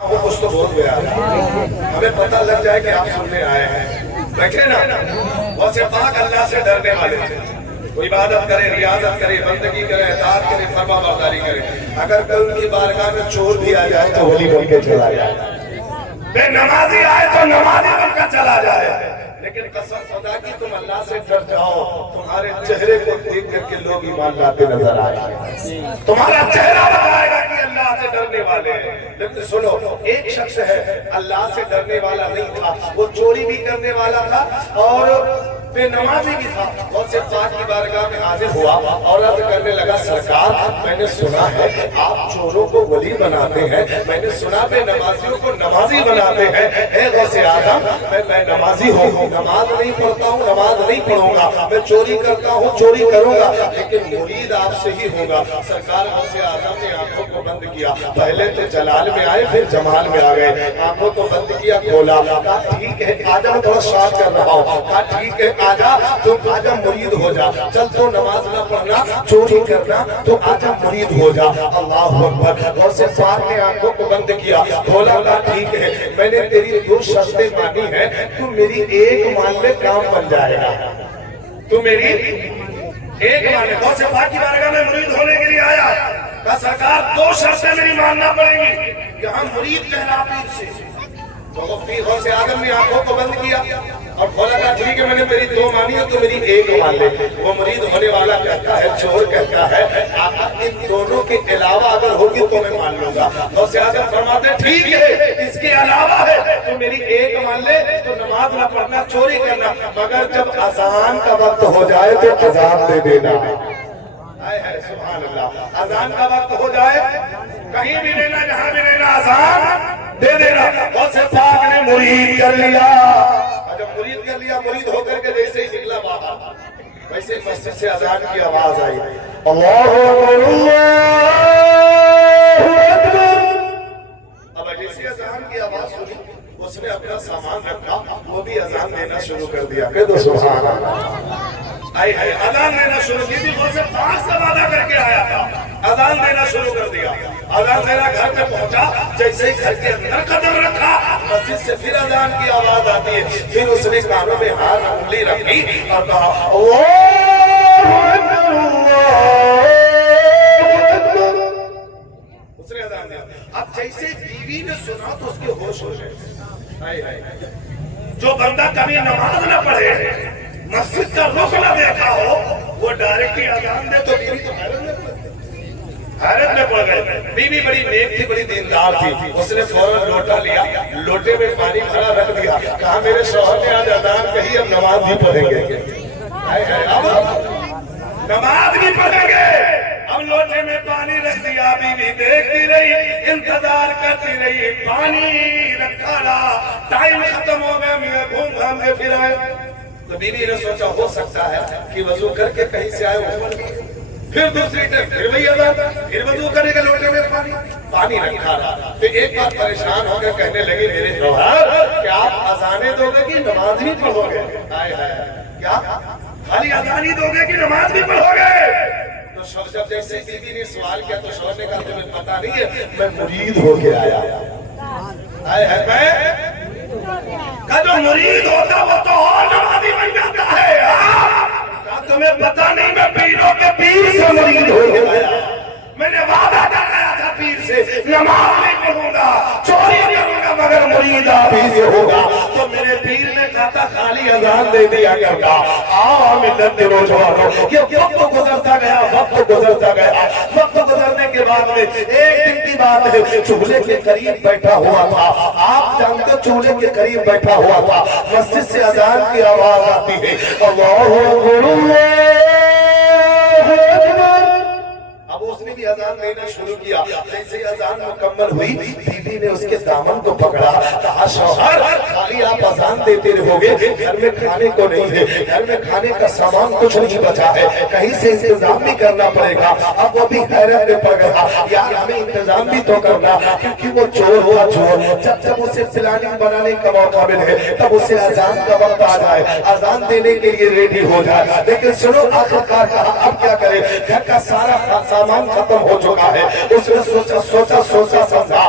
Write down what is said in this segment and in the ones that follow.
وہ کچھ تو بہت گیا ہمیں پتہ لگ جائے کہ آپ سننے آئے ہیں. دیکھیں نا ویسے پاک اللہ سے ڈرنے والے تھے. وہ عبادت کرے، ریاضت کرے، بندگی کرے، اطاعت کرے، فرما برداری کرے. اگر کوئی ان کی بارگاہ میں چور بھی آ جائے تو ولی بن کے چلا جائے، بے نمازی آئے تو نمازی بن کر چلا جائے. لیکن قسم خدا کی تم اللہ سے ڈر جاؤ، تمہارے چہرے کو دیکھ کر کے لوگ ایمان لاتے نظر آئے. تمہارا چہرہ بتائے گا کہ اللہ سے ڈرنے والے ہیں. لیکن سنو، ایک شخص ہے اللہ سے ڈرنے والا نہیں تھا، وہ چوری بھی کرنے والا تھا اور بے نمازی بھی تھا. بہت سے پاک کی بارگاہ میں حاضر ہوا اور عرض کرنے لگا، سرکار میں نے سنا ہے آپ چوروں کو ولی بناتے ہیں، میں نے سنا بے نمازیوں کو نمازی بناتے ہیں. اے غوث اعظم، میں نمازی ہوں، نماز نہیں پڑھتا ہوں، نماز نہیں پڑھوں گا، میں چوری کرتا ہوں، چوری کروں گا، لیکن مرید آپ سے ہی ہوگا. سرکار غوث اعظم نے آنکھوں کو بند کیا. پہلے تو جلال میں آئے، پھر جمال میں آ گئے. آنکھوں کو بند کیا، کھولا. کہا ٹھیک ہے آجا، میں تھوڑا شارٹ کر رہا ہوں. کہا ٹھیک ہے آجا، تو آجا مرید ہو جا. چل تو نماز نہ پڑھنا، چوری کرنا، تو آجا مرید ہو جا. اللہ اکبر. غوث پاک نے آنکھوں کو بند کیا، کھولا. کہا ٹھیک ہے، میں نے تیری دو شرطیں مانی ہیں، تو میری ایک مان لے کام بن جائے گا. تو میری ایک مان لے. غوث پاک کی بارگاہ میں مرید ہونے کے لیے آیا. کہا سرکار دو شرطیں میری ماننا پڑیں گی کہ ہم مرید کہنا پیر سے. تو غوث اعظم نے آنکھوں کو بند کیا اور کھولا. کہا ٹھیک ہے، میں نے میری دو مانی ہے تو میری ایک مان لے. وہ مرید ہونے والا کہتا ہے، چور کہتا ہے، آقا ان دونوں کے علاوہ اگر ہوگی تو میں مان لوں گا. غوث اعظم فرماتے ہیں ٹھیک ہے، اس کے علاوہ ہے تو میری ایک مان لے، تو نماز نہ پڑھنا، چوری کرنا، مگر جب اذان کا وقت ہو جائے تو اذان دے دینا. سبحان اللہ. اذان کا وقت ہو جائے، کہیں بھی لینا، جہاں بھی لینا، اذان دے دینا. غوث پاک نے مرید کر لیا. جب مرید کر لیا، مرید ہو کر کے جیسے ہی نکلا باہر، ویسے مسجد سے اذان کی آواز آئی، اللہ اکبر اللہ اکبر. اب جیسے اذان کی آواز سنی، اس نے اپنا سامان رکھا، وہ بھی اذان دینا شروع کر دیا. کہہ دو سبحان اللہ. اذان دینا شروع کی تھی. غوث پاک سے وعدہ کر کے آیا تھا، اذان دینا شروع کر دیا. اذان دینا گھر میں پہنچا، جیسے ہی گھر کے اندر قدم رکھا، مسجد سے پھر اذان کی آواز آتی ہے. پھر اس نے کانوں میں ہاتھ انگلی رکھی اور کہا اللہ اکبر اللہ اکبر. اس نے اذان دیا. اب جیسے بیوی نے سنا تو اس کے ہوش ہو گئے. جو بندہ کبھی نماز نہ پڑھے، مسجد کا رخ نہ دیکھا ہو، وہ ڈائریکٹلی اذان دے تو بیوی تو حیرت میں پڑ گئے. بیوی بڑی نیک تھی، بڑی دیندار تھی. اس نے فوراً لوٹا لیا، لوٹے میں پانی بھرا رکھ دیا. کہا میرے شوہر نے آج اذان کہی، اب نماز بھی پڑھیں گے. اب نماز بھی پڑھیں گے. اب لوٹے میں پانی رکھ دیا. بیوی دیکھتی رہی، انتظار کرتی رہی. پانی رکھا رہا، ٹائم ختم ہو گیا، میاں گھوم گھام کے پھر آئے. تو بیوی نے سوچا ہو سکتا ہے کہ وضو کر کے کہیں سے آئے ہو. پھر دوسری ٹائم پھر وہی اذان، پھر وضو کرنے کے لوٹے میں پانی رکھا رہا. پھر ایک بار پریشان ہو کر کہنے لگے، میرے شوہر کیا آپ اذانیں دو گے کہ نماز بھی پڑھو گے؟ کیا خالی اذان ہی دو گے کہ نماز بھی پڑھو گے؟ تو جب جیسے بیوی نے سوال کیا تو شوہر نے کہا تمہیں پتا نہیں ہے میں مرید ہو کے آیا. میں جو مرید ہوتا وہ تو اور نمازی بن جاتا ہے. تمہیں پتا نہیں میں پیروں کے پیر سے مرید ہو گیا. میں نے وعدہ کر رہا تھا پیر سے، نماز نہیں پڑھوں گا، چوری کروں گا، مگر مرید آپ ہی سے ہوگا. تو میرے پیر نے کہا تھا خالی اذان دے دیا کرتا. ملت کے نوجوانوں، یہ وقت گزرتا گیا، وقت گزرتا گیا. وقت گزرنے کے بعد میں ایک دن کی بات ہے، چولہے کے قریب بیٹھا ہوا تھا. آپ جانتے چولہے کے قریب بیٹھا ہوا تھا. مسجد سے اذان کی آواز آتی ہے، اللہ اکبر اللہ اکبر. اب اس نے بھی اذان دینا شروع کیا. جیسے اذان مکمل ہوئی، بیوی نے اس کے دامن کو پکڑا. کہا شوہر خالی آپ اذان دیتے رہو گے، گھر میں کھانے کو نہیں ہے، گھر میں کھانے کا سامان کچھ نہیں بچا ہے، کہیں سے انتظام بھی کرنا پڑے گا. اب وہ بھی حیرت میں پڑ گیا، یار ہمیں انتظام بھی تو کرنا، کیونکہ وہ چور ہوا چور. جب اسے پلاننگ بنانے کا موقع ملے تب اسے اذان کا وقت آ جائے، اذان دینے کے لیے ریڈی ہو جائے. لیکن سنو آخرکار کہا اب کیا کرے، گھر کا سارا سامان ختم ہو چکا ہے. اس نے سوچا سمجھا،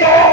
2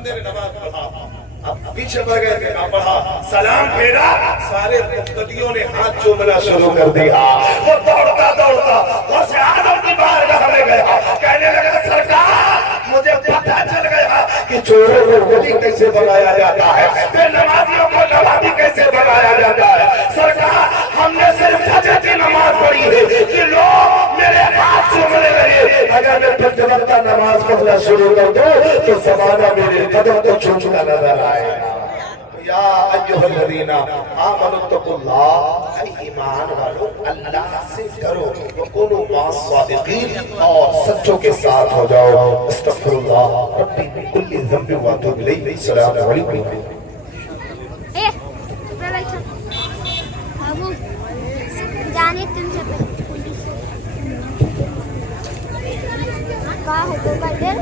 بندے نے نماز پڑھا، اب پیچھے پڑ گئے تھے، پڑھا، سلام پھیرا، سارے مقتدیوں نے ہاتھ چومنا شروع کر دیا۔ وہ دوڑتا دوڑتا غوث اعظم کی بارگاہ میں گیا، کہنے لگا سرکار مجھے پتہ چل گیا کہ چوروں کو ولی کیسے بنایا جاتا ہے، پھر نمازیوں کو نوابی کیسے بنایا جاتا ہے۔ سرکار ہم نے صرف فجر کی نماز پڑھی ہے کہ لوگ میرے ہاتھ چومنے لگے، اگر میں پھر وقت نماز پڑھنا شروع کر دوں تو زمانہ میرے قدم کو چومتا نظر آئے گا۔ یا ایھا الذین آمنوا اتقوا اللہ، اے ایمان والو اللہ سے ڈرو، وکونوا مع الصادقین، اور سچوں کے ساتھ ہو جاؤ۔ استغفر اللہ ربی من کل ذنب واتوب الیہ۔ السلام علیکم۔ جانے تم سے پولیس کا ہو تو بدل